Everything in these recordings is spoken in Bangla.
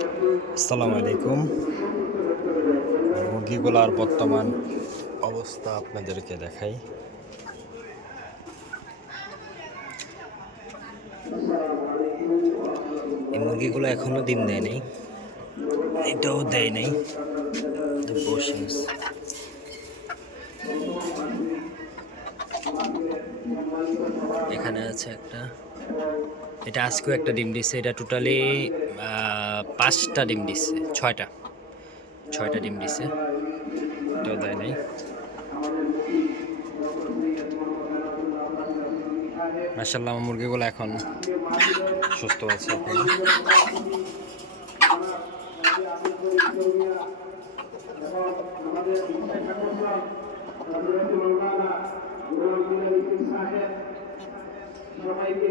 আসসালামু আলাইকুম মুরগিগুলার বর্তমান অবস্থা আপনাদেরকে দেখাই। এই মুরগিগুলো এখনও ডিম দেয় নাই। এটাও দেয় নাই। বসে এখানে আছে একটা এটা আজকেও একটা ডিম দিচ্ছে এটা টোটালি পাঁচটা ডিম দিচ্ছে ছয়টা। ছয়টা ডিম দিচ্ছে এটাও দেয় নাই। মাসাল্লাহ আমার মুরগিগুলো এখন সুস্থ আছে সবাইকে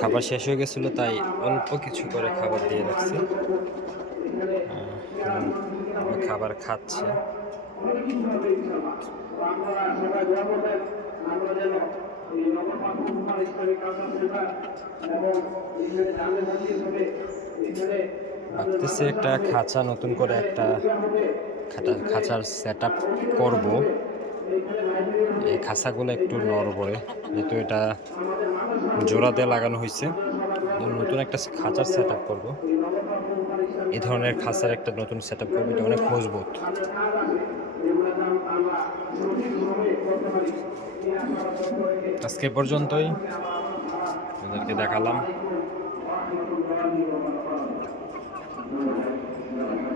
খাবার শেষ হয়ে গেছিল, তাই অল্প কিছু করে খাবার দিয়ে রাখছি। খাবার খাচ্ছে। ভাবতেছি একটা খাঁচা নতুন করে একটা খাঁচা- খাঁচার সেট আপ করব। এই খাঁচাগুলো একটু নড়বড়ে যেহেতু এটা জোড়া দিয়ে লাগানো হয়েছে নতুন একটা খাঁচার সেট আপ করব। এই ধরনের খাঁচার একটা নতুন সেট আপ করব, এটা অনেক মজবুত। আজকে পর্যন্তই, আপনাদেরকে দেখালাম।